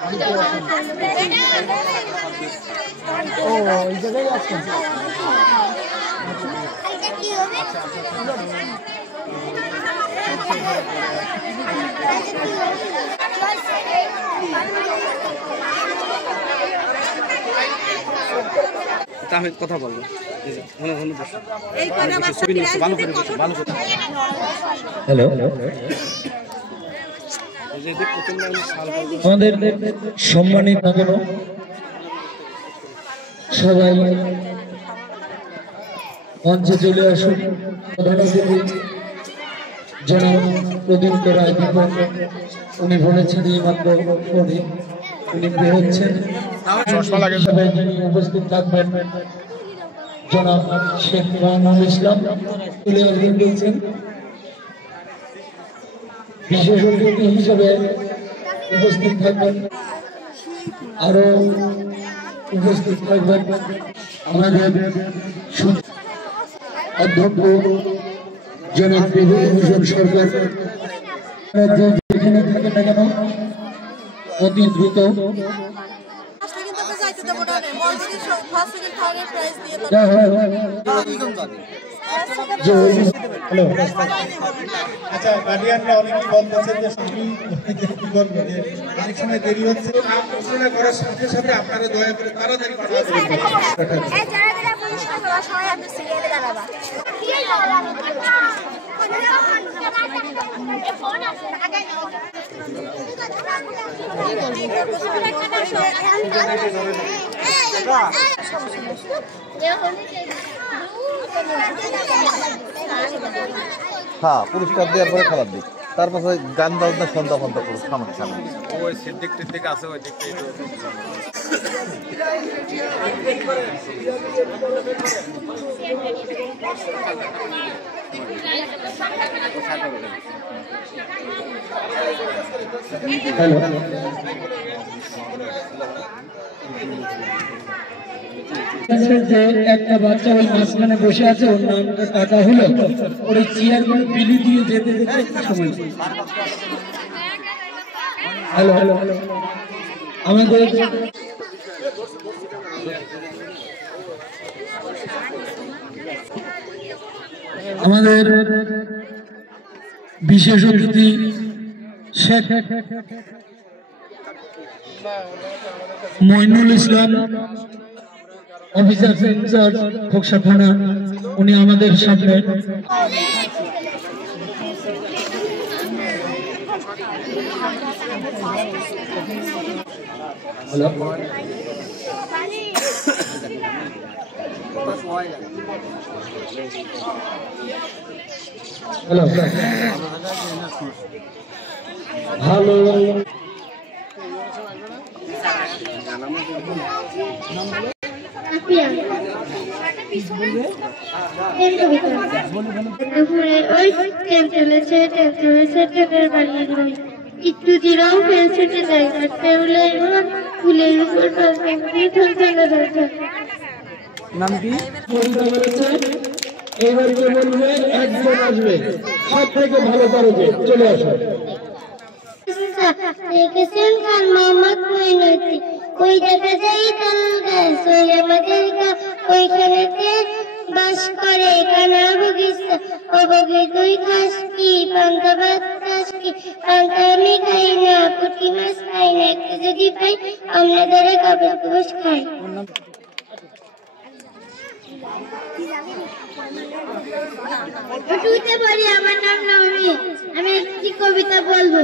ও এই জায়গায় আছে। তাহলে কথা বলবো। হ্যালো, আমাদের সম্মানিত থাকবো সবাই মঞ্চে চলে আসুন। প্রধান অতিথি জনাব প্রদীপ রায় উনি বলেছেন এই মাত্র ফোনে উনি বেরোচ্ছেন। সবাই যিনি উপস্থিত থাকবেন জনাব শেখ মোহাম্মদ ইসলাম তুলে দিয়েছেন। বিশেষ অতিথি হিসেবে উপস্থিত থাকবেন, আরো উপস্থিত থাকবেন আমাদের অধ্যক্ষ জনাব বিভূতিভূষণ সরকার। যেখানে থাকে না কেন অতি দ্রুত আচ্ছা, গার্ডিয়ানরা অনেকেই বলতেছেন যে অনেক সময় দেরি হচ্ছে। ঘোষণা করার সাথে সাথে আপনারা দয়া করে তাড়াতাড়ি হ্যাঁ, পুরস্কার দেওয়ার পরে খাবার দিই, তারপরে গান বাজনা সন্ধ্যা ফন্ধ্যা করে সমস্যা নেই। ওই সিদ্দিক টিদ্দিক আছে ওই দিক থেকে যে একটা বাচ্চা ওই মাঝখানে বসে আছে, ওর নামটা টাকা হলো, ওর চেয়ার গুলো বিলি দিয়ে যেতে যেতে সময়। হ্যালো হ্যালো হ্যালো, আমাদের আমাদের বিশেষ অতিথি শেখ মইনুল ইসলাম অফিসার ইনচার্জ খোকসা থানা, উনি আমাদের সামনে ভালো একটু দিরাও ফেলছে জায়গা ফুলের উপর নাম কি এবারে বলবে একজন আসবে, সব থেকে ভালো পারবে, চলে আসো। দেখেছেন খান মোহাম্মদ মঈনুদ্দিন, ওই দেখা যায় তাল গাছ, ওই আমাদের ওইখানেতে বাস করে কানা বগিচা। ও বগি তুই খাস কি? পান্তা ভাত খাস কি? পান্তা আমি খাই না, পুঁটি মাছ খাই না, একটু যদি পাই আমরা ধরে কাপড় কুবস খাই। আমার নাম নবমী, আমি একটি কবিতা বলবো।